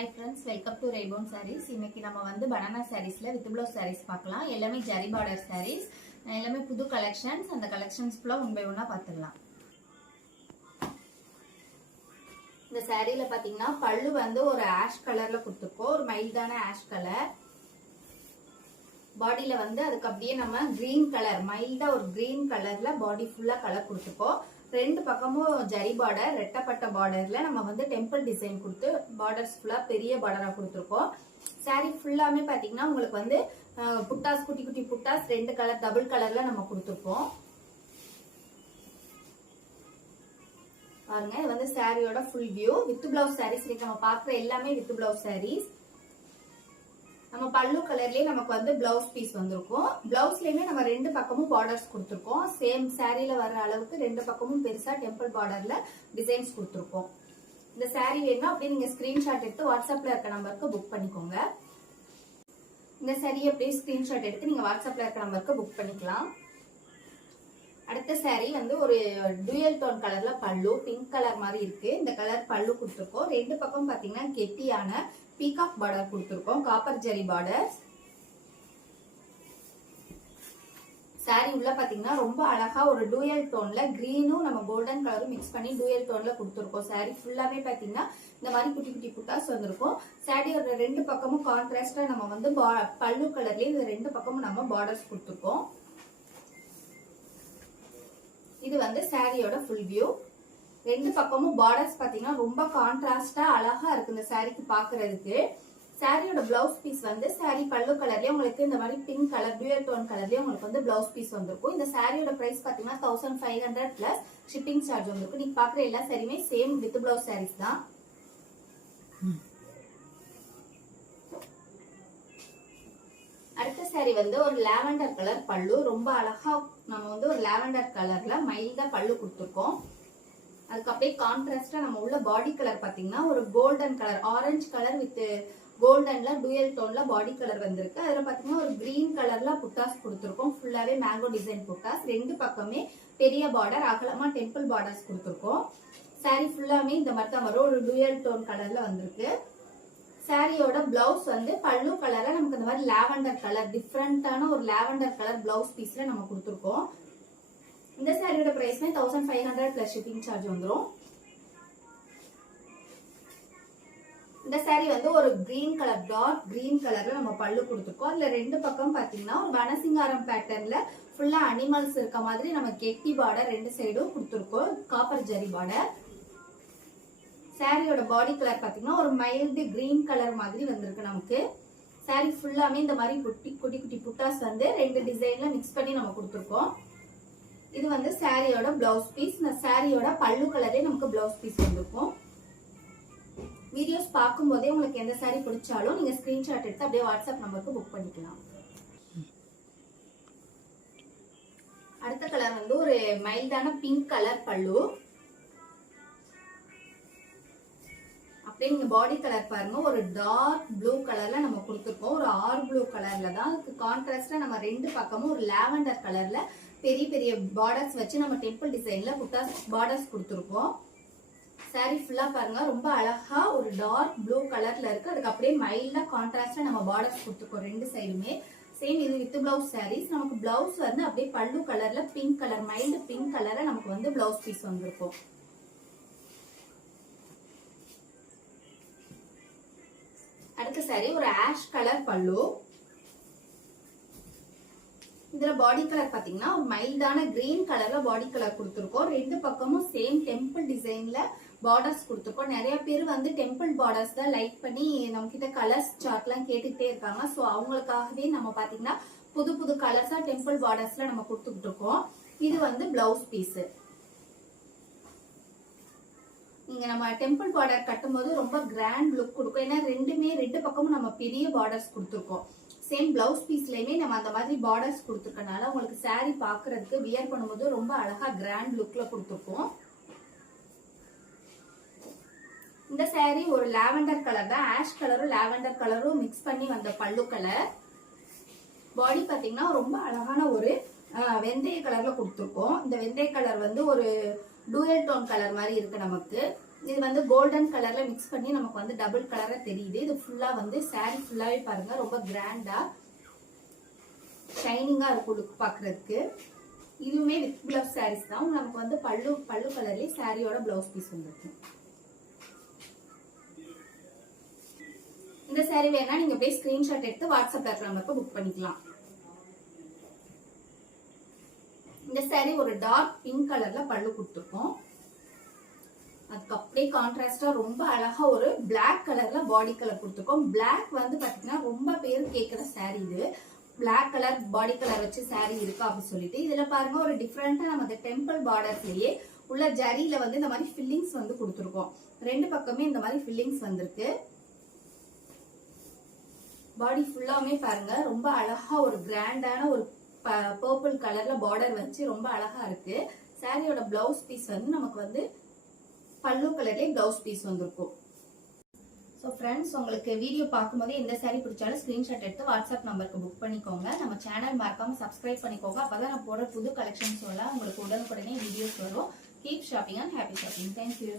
Hi friends, welcome to Raybone Sarees. இன்னைக்கு நம்ம வந்து banana sareesல with blouse sarees பார்க்கலாம். எல்லாமே ஜரி border sarees. எல்லாமே புது collections. அந்த collections ஃபுல்லா ஒன் பை ஒன்னா பார்த்துடலாம். இந்த சாரீல பாத்தீங்கன்னா பல்லு வந்து ஒரு ஆஷ் கலர்ல கொடுத்துருக்கோம். ஒரு மைல்டான ஆஷ் கலர். பாடியில வந்து அதுக்கு அப்படியே நம்ம கிரீன் கலர் மைல்டா ஒரு கிரீன் கலர்ல பாடி ஃபுல்லா கலர் கொடுத்துருக்கோம். ரெண்டு பக்கமும் ஜரி பார்டர் ரெட்டப்பட்ட பார்டர்ல நம்ம வந்து டெம்பிள் டிசைன் கொடுத்து பார்டர்ஸ் ஃபுல்லா பெரிய பார்டரா கொடுத்துருக்கோம். சாரி ஃபுல்லாமே பாத்தீங்கன்னா உங்களுக்கு வந்து புட்டாஸ் குட்டி குட்டி புட்டாஸ் ரெண்டு கலர் டபுள் கலர்ல நம்ம கொடுத்துருக்கோம். பாருங்க இது வந்து சாரியோட full view with blouse saris. நம்ம பாக்குற எல்லாமே வித் பிளவுஸ் சாரீஸ். நம்ம பல்லு கலர்லயே நமக்கு வந்து பிளவுஸ் பீஸ் வந்திருக்கும். பிளவுஸ்லயுமே நம்ம ரெண்டு பக்கமும் பார்டர்ஸ் கொடுத்துருக்கோம். சேம் சாரியில வர்ற அளவுக்கு ரெண்டு பக்கமும் பெருசா டெம்பிள் பார்டர்ல டிசைன்ஸ் கொடுத்துருக்கோம். இந்த சாரி வேணும்னா அப்படியே நீங்க ஸ்கிரீன்ஷாட் எடுத்து வாட்ஸ்அப்ல இருக்க நம்பருக்கு புக் பண்ணிக்கோங்க. இந்த சாரி அப்படியே ஸ்கிரீன்ஷாட் எடுத்து நீங்க வாட்ஸ்அப்ல இருக்க நம்பருக்கு புக் பண்ணிக்கலாம். அடுத்த சாரி வந்து ஒரு டூயல் டோன் கலர்ல பல்லு பிங்க் கலர் மாதிரி இருக்கு. இந்த கலர் பல்லு கொடுத்துருக்கோம். ரெண்டு பக்கம் பாத்தீங்கன்னா கெட்டியான பீகாக் பார்டர் கொடுத்துருக்கோம். Copper zari border. சாரி உள்ள பாத்தீங்கன்னா ரொம்ப அழகா ஒரு டூயல் டோன்ல கிரீனும் நம்ம கோல்டன் கலரும் மிக்ஸ் பண்ணி டூயல் டோன்ல கொடுத்துருக்கோம். சாரி ஃபுல்லாவே பாத்தீங்கன்னா இந்த மாதிரி குட்டி குட்டி புட்டாஸ் வந்திருக்கும். சாரியோட ரெண்டு பக்கமும் கான்ட்ராஸ்டா நம்ம வந்து பல்லு கலர்லயே இந்த ரெண்டு பக்கமும் நம்ம பார்டர்ஸ் கொடுத்துருக்கோம். இது வந்து சாரியோட ஃபுல் வியூ. ரெண்டு பக்கமும் பார்டர்ஸ் பாத்தீங்கன்னா ரொம்ப கான்ட்ராஸ்டா அழகா இருக்கு இந்த சாரிக்கு பாக்குறதுக்கு. சாரியோட பிளவுஸ் பீஸ் வந்து சாரி பல்லு கலர்லயே உங்களுக்கு இந்த மாதிரி பிங்க் கலர் டூயல் டோன் கலர்லயே உங்களுக்கு வந்து பிளவுஸ் பீஸ் வந்திருக்கும். இந்த சாரியோட பிரைஸ் பாத்தீங்கன்னா 1500 பிளஸ் ஷிப்பிங் சார்ஜ் வந்திருக்கும். நீங்க பாக்குற எல்லா சாரியுமே சேம் வித் பிளவுஸ் சாரீஸ் தான். அடுத்த சாரி வந்து ஒரு லாவெண்டர் கலர் பல்லு. ரொம்ப அழகா நம்ம வந்து ஒரு லாவெண்டர் கலர்ல மைல்டா பல்லு கொடுத்துருக்கோம். அதுக்கு அப்படியே கான்ட்ராஸ்டா நம்ம உள்ள பாடி கலர் பாத்தீங்கன்னா ஒரு golden colour orange colour with கோல்டன்ல டூயல் டோன்ல பாடி கலர் வந்திருக்கு. அதுல பாத்தீங்கன்னா ஒரு கிரீன் கலர்ல புட்டாஸ் கொடுத்துருக்கோம். ஃபுல்லாவே மேங்கோ டிசைன் புட்டாஸ். ரெண்டு பக்கமே பெரிய பார்டர் அகலமா டெம்பிள் பார்டர்ஸ் கொடுத்துருக்கோம். சாரி ஃபுல்லாமே இந்த மாதிரி தான் வரும். ஒரு டூயல் டோன் கலர்ல வந்திருக்கு. சாரியோட பிளவுஸ் வந்து பல்லு கலர்ல நமக்கு இந்த மாதிரி லாவெண்டர் கலர் டிஃப்ரெண்டான ஒரு லாவெண்டர் கலர் பிளவுஸ் பீஸ்ல நம்ம கொடுத்துருக்கோம். இந்த சாரியோட பிரைஸ்மே 1500 பிளஸ் ஷிப்பிங் சார்ஜ் வந்துரும். இந்த சாரி வந்து ஒரு கிரீன் கலர் டார்க் கிரீன் கலர்ல நம்ம பல்லு கொடுத்துருக்கோம். அதுல ரெண்டு பக்கம் பாத்தீங்கன்னா ஒரு வனசிங்காரம் பேட்டர்ன்ல ஃபுல்லா அனிமல்ஸ் இருக்க மாதிரி நம்ம கெட்டி பார்டர் ரெண்டு சைடும் கொடுத்துருக்கோம். Copper zari border. சாரியோட பாடி கலர் பாத்தீங்கன்னா ஒரு மைல்டு கிரீன் கலர் மாதிரி வந்திருக்கு நமக்கு. சாரி ஃபுல்லாமே இந்த மாதிரி குட்டி குட்டி குட்டி புட்டாஸ் வந்து ரெண்டு டிசைன்ல மிக்ஸ் பண்ணி நம்ம கொடுத்துருக்கோம். இது வந்து சாரியோட பிளவுஸ் பீஸ். இந்த சாரியோட பல்லு கலரே நமக்கு பிளவுஸ் பீஸ் வந்திருக்கும். வீடியோஸ் பார்க்கும் போதே உங்களுக்கு எந்த சாரி பிடிச்சாலும் நீங்க ஸ்கிரீன்ஷாட் எடுத்து அப்படியே வாட்ஸ்அப் நம்பருக்கு புக் பண்ணிக்கலாம். அடுத்த கலர் வந்து ஒரு மைல்டான பிங்க் கலர் பல்லு. அப்படியே நீங்க பாடி கலர் பாருங்க ஒரு டார்க் ப்ளூ கலர்ல நம்ம கொடுத்துருக்கோம். ஒரு ஆர் ப்ளூ கலர்ல தான் கான்ட்ராஸ்டா நம்ம ரெண்டு பக்கமும் ஒரு லாவெண்டர் கலர்ல பெரிய பெரிய பார்டர்ஸ் வச்சு நம்ம டெம்பிள் டிசைன்ல புட்டாஸ் பார்டர்ஸ் கொடுத்துருக்கோம். சாரி ஃபுல்லா பாருங்க ரொம்ப அழகா ஒரு டார்க் ப்ளூ கலர்ல இருக்கு. அதுக்கு அப்படியே மைல்டா கான்ட்ராஸ்டா நம்ம பார்டர்ஸ் கொடுத்துருக்கோம் ரெண்டு சைடுமே. சேம் இது வித் பிளவுஸ் சாரீஸ். நமக்கு பிளவுஸ் வந்து அப்படியே பல்லு கலர்ல பிங்க் கலர் மைல்டு பிங்க் கலர்ல நமக்கு வந்து பிளவுஸ் பீஸ் வந்திருக்கும். அடுத்த சாரி ஒரு ஆஷ் கலர் பல்லு. இதுல பாடி கலர் பாத்தீங்கன்னா ஒரு மைல்டான கிரீன் கலர்ல பாடி கலர் கொடுத்துருக்கோம். ரெண்டு பக்கமும் சேம் டெம்பிள் டிசைன்ல பார்டர்ஸ் கொடுத்துருக்கோம். நிறைய பேர் வந்து டெம்பிள் பார்டர்ஸ் தான் லைக் பண்ணி நம்ம கிட்ட கலர்ஸ் சார்ட் எல்லாம் கேட்டுக்கிட்டே இருக்காங்க. சோ அவங்களுக்காகவே நம்ம பாத்தீங்கன்னா புது புது கலர்ஸா டெம்பிள் பார்டர்ஸ்ல நம்ம கொடுத்துக்கிட்டு இருக்கோம். இது வந்து பிளவுஸ் பீஸ். நீங்க நம்ம டெம்பிள் பார்டர் கட்டும் போது ரொம்ப கிராண்ட் லுக் கொடுக்கும். ஏன்னா ரெண்டு பக்கமும் நம்ம பெரிய பார்டர்ஸ் கொடுத்துருக்கோம். சேம் பிளவுஸ் பீஸ்லயுமே நம்ம அந்த மாதிரி பார்டர்ஸ் கொடுத்துருக்கனால உங்களுக்கு சாரி பாக்குறதுக்கு வியர் பண்ணும்போது ரொம்ப அழகா கிராண்ட் லுக்ல கொடுத்துருக்கோம். இந்த சாரி ஒரு லாவெண்டர் கலர் தான். ஆஷ் கலரும் லாவெண்டர் கலரும் மிக்ஸ் பண்ணி வந்த பல்லு கலர். பாடி பாத்தீங்கன்னா ரொம்ப அழகான ஒரு வெந்தய கலர்ல கொடுத்துருக்கோம். இந்த வெந்தய கலர் வந்து ஒரு டூயல் டோன் கலர் மாதிரி இருக்கு நமக்கு. இது வந்து கோல்டன் கலர்ல மிக்ஸ் பண்ணி நமக்கு வந்து டபுள் கலரா தெரியுது. இது ஃபுல்லா வந்து saree ஃபுல்லாவே பாருங்க ரொம்ப கிராண்டா ஷைனிங்கா இருக்கும் லுக் பாக்குறதுக்கு. இதுவுமே வித் பிளவுஸ் sarees தான். நமக்கு வந்து பல்லு கலர்லயே சாரியோட பிளவுஸ் பீஸ் வந்துருக்கு. இந்த saree வேணா நீங்க அப்படியே ஸ்கிரீன்ஷாட் எடுத்து வாட்ஸ்அப்ல இருக்கிற நம்பருக்கு புக் பண்ணிக்கலாம். இந்த saree ஒரு டார்க் பிங்க் கலர்ல பல்லு கொடுத்துருக்கோம். அதுக்கு அப்படியே கான்ட்ராஸ்டா ரொம்ப அழகா ஒரு பிளாக் கலர்ல பாடி கலர் கொடுத்துருக்கோம். பிளாக் வந்து பாத்தீங்கன்னா ரொம்ப பேர் கேட்கிற saree இது. பிளாக் கலர் பாடி கலர் வச்சு saree இருக்கா அப்படின்னு சொல்லிட்டு இதுல பாருங்க ஒரு டிஃப்ரெண்டா நம்ம டெம்பிள் பார்டர்ஸ்லயே உள்ள ஜரியில வந்து இந்த மாதிரி ஃபில்லிங்ஸ் வந்து கொடுத்துருக்கோம். ரெண்டு பக்கமே இந்த மாதிரி ஃபில்லிங்ஸ் வந்திருக்கு. பாடி ஃபுல்லாமே பாருங்க ரொம்ப அழகா ஒரு கிராண்டான ஒரு பர்பிள் கலர்ல பார்டர் வச்சு ரொம்ப அழகா இருக்கு. சாரியோட பிளவுஸ் பீஸ் வந்து நமக்கு வந்து பல்லு கலர்லயே பிளவுஸ் பீஸ் வந்திருக்கும். ஸோ ஃப்ரெண்ட்ஸ், உங்களுக்கு வீடியோ பார்க்கும்போது எந்த saree பிடிச்சாலும் ஸ்கிரீன்ஷாட் எடுத்து வாட்ஸ்அப் நம்பருக்கு புக் பண்ணிக்கோங்க. நம்ம சேனல் மறக்காம சப்ஸ்கிரைப் பண்ணிக்கோங்க. அப்பதான் நான் போடுற புது கலெக்ஷன்ஸ் எல்லாம் உங்களுக்கு உடனுக்குடனே வீடியோஸ் வரும். Keep shopping and happy shopping. Thank you.